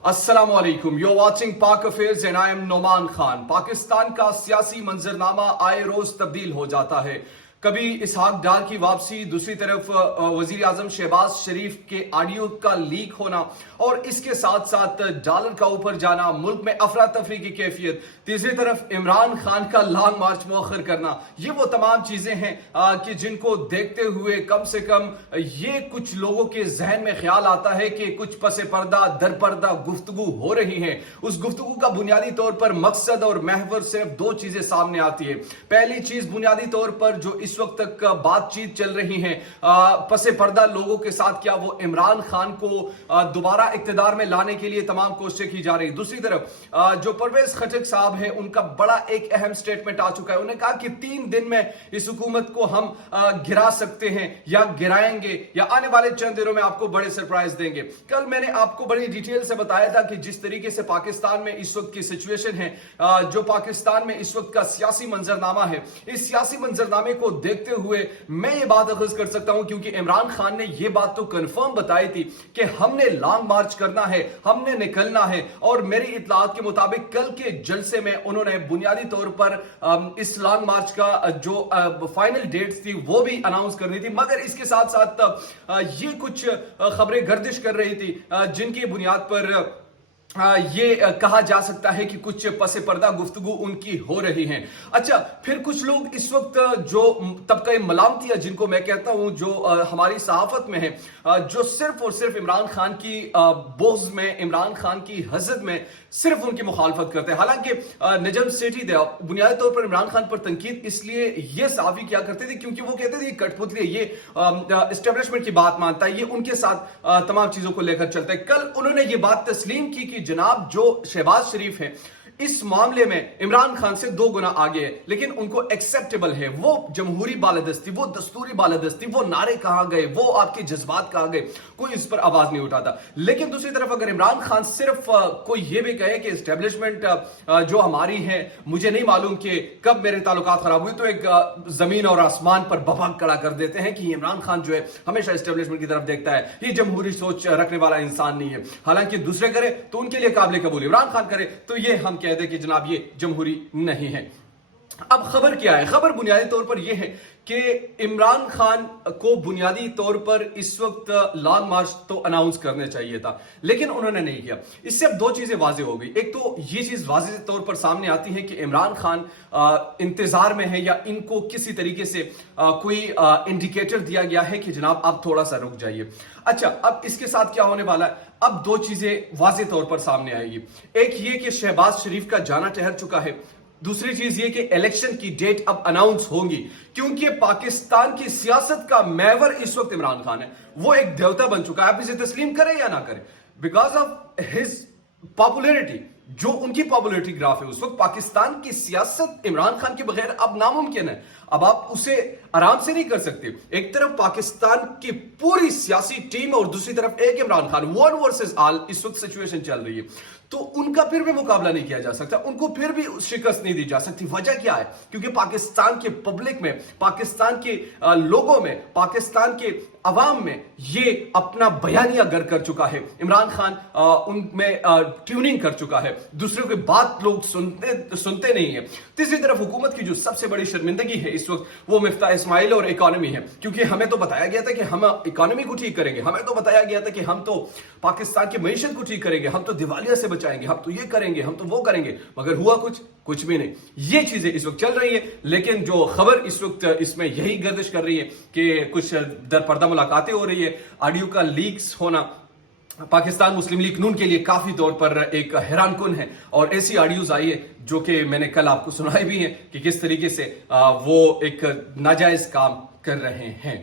अस्सलाम वालेकुम, you're watching पाक affairs and I am Noman Khan. Pakistan का सियासी मंजरनामा आए रोज तब्दील हो जाता है। कभी इसहाक डार की वापसी, दूसरी तरफ वजीर आजम शहबाज शरीफ के ऑडियो का लीक होना और इसके साथ साथ डॉलर का ऊपर जाना, मुल्क में अफरा तफरी की कैफियत, तीसरी तरफ इमरान खान का लॉन्ग मार्च मौखर करना, ये वो तमाम चीजें हैं कि जिनको देखते हुए कम से कम ये कुछ लोगों के जहन में ख्याल आता है कि कुछ पसे पर्दा दर पर्दा गुफ्तगू हो रही है। उस गुफ्तगू का बुनियादी तौर पर मकसद और महवर सिर्फ दो चीजें सामने आती है। पहली चीज बुनियादी तौर पर जो इस वक्त तक बातचीत चल रही है पसे पर्दा लोगों के साथ, क्या वो इमरान खान को दोबारा इक्तदार में लाने के लिए तमाम कोशिशें की जा रही। दूसरी तरफ जो परवेज खटक साहब है, उनका बड़ा एक अहम स्टेटमेंट आ चुका है। उन्होंने कहा कि 3 दिन में इस हुकूमत को हम गिरा सकते हैं या गिराएंगे या आने वाले चंद दिनों में आपको बड़े सरप्राइज देंगे। कल मैंने आपको बड़ी डिटेल से बताया था कि जिस तरीके से पाकिस्तान में इस वक्त की सिचुएशन है, जो पाकिस्तान में इस वक्त का सियासी मंजरनामा है, इस सियासी मंजरनामे को देखते हुए मैं ये बात अखज़ कर सकता हूं क्योंकि इमरान खान ने ये बात तो कंफर्म बताई थी कि हमने लॉन्ग मार्च करना है, हमने निकलना है। और मेरी इत्तलात के मुताबिक कल के जलसे में उन्होंने बुनियादी तौर पर इस लॉन्ग मार्च का जो फाइनल डेट्स थी वो भी अनाउंस करनी थी। मगर इसके साथ साथ ये कुछ खबरें गर्दिश कर रही थी जिनकी बुनियाद पर ये कहा जा सकता है कि कुछ पसे पर्दा गुफ्तगू उनकी हो रही है। अच्छा, फिर कुछ लोग इस वक्त जो तबका मलामतिया जिनको मैं कहता हूं, जो हमारी सहाफत में है, जो सिर्फ और सिर्फ इमरान खान की बोझ में, इमरान खान की हजरत में सिर्फ उनकी मुखालफत करते हैं। हालांकि नजम सेठी दे बुनियादी तौर पर इमरान खान पर तनकीद इसलिए ये साफी किया करते थे क्योंकि वो कहते थे कठपुतली, ये एस्टेब्लिशमेंट की बात मानता है, ये उनके साथ तमाम चीजों को लेकर चलता है। कल उन्होंने ये बात तस्लीम की कि जनाब जो शहबाज शरीफ है इस मामले में इमरान खान से 2 गुना आगे है, लेकिन उनको एक्सेप्टेबल है। वो जमहूरी बालादस्ती, वो दस्तूरी बालादस्ती, वो नारे कहां गए, वो आपके जज्बात कहां गए, कोई इस पर आवाज नहीं उठाता। लेकिन दूसरी तरफ अगर इमरान खान सिर्फ कोई ये भी कहे कि एस्टेब्लिशमेंट जो हमारी है, मुझे नहीं मालूम कि कब मेरे ताल्लुकात खराब हुए, तो एक जमीन और आसमान पर बबाक खड़ा कर देते हैं कि इमरान खान जो है हमेशा एस्टेब्लिशमेंट की तरफ देखता है, ये जमहूरी सोच रखने वाला इंसान नहीं है। हालांकि दूसरे करे तो उनके लिए काबिल कबूल, इमरान खान करे तो ये हम कह दे कि जनाब ये जमहूरी नहीं है। अब खबर क्या है? खबर बुनियादी तौर पर यह है कि इमरान खान को बुनियादी तौर पर इस वक्त लॉन्ग मार्च तो अनाउंस करने चाहिए था, लेकिन उन्होंने नहीं किया। इससे अब 2 चीजें वाज़ेह हो गई। एक तो ये चीज वाज़ेह तौर पर सामने आती है कि इमरान खान इंतजार में है या इनको किसी तरीके से कोई इंडिकेटर दिया गया है कि जनाब आप थोड़ा सा रुक जाइए। अच्छा, अब इसके साथ क्या होने वाला है? अब 2 चीजें वाज़ेह तौर पर सामने आएगी। एक ये कि शहबाज शरीफ का जाना ठहर चुका है, दूसरी चीज ये कि इलेक्शन की डेट अब अनाउंस होगी, क्योंकि पाकिस्तान की सियासत का महवर इस वक्त इमरान खान है। वो एक देवता बन चुका है, आप इसे तस्लीम करें या ना करें, बिकॉज ऑफ हिज पॉपुलैरिटी। जो उनकी पॉपुलैरिटी ग्राफ है उस वक्त, पाकिस्तान की सियासत इमरान खान के बगैर अब नामुमकिन है। अब आप उसे आराम से नहीं कर सकते। एक तरफ पाकिस्तान की पूरी सियासी टीम और दूसरी तरफ एक इमरान खान, 1 वर्सेस ऑल इस वक्त सिचुएशन चल रही है, तो उनका फिर भी मुकाबला नहीं किया जा सकता, उनको फिर भी शिकस्त नहीं दी जा सकती। वजह क्या है? क्योंकि पाकिस्तान के पब्लिक में, पाकिस्तान के लोगों में, पाकिस्तान के अवाम में ये अपना बयानिया गर कर चुका है। इमरान खान उनमें ट्यूनिंग कर चुका है, दूसरों की बात लोग सुनते नहीं है। तीसरी तरफ हुकूमत की जो सबसे बड़ी शर्मिंदगी है इस वक्त, वो मिफ्ताह इस्माइल और इकोनॉमी है। क्योंकि हमें तो बताया गया था कि हम इकोनॉमी को ठीक करेंगे, हमें तो बताया गया था कि हम तो पाकिस्तान की मईशत को ठीक करेंगे, हम तो दिवालिया से बचाएंगे, हम तो ये करेंगे, हम तो वो करेंगे, मगर हुआ कुछ भी नहीं। ये चीजें इस वक्त चल रही है। लेकिन जो खबर इस वक्त इसमें यही गर्दिश कर रही है कि कुछ दर पर्दा मुलाकातें हो रही है, ऑडियो का लीक्स होना पाकिस्तान मुस्लिम लीग नून के लिए काफी तौर पर एक हैरान कुन है। और ऐसी ऑडियोज आई है जो कि मैंने कल आपको सुनाई भी है कि किस तरीके से वो एक नाजायज काम कर रहे हैं।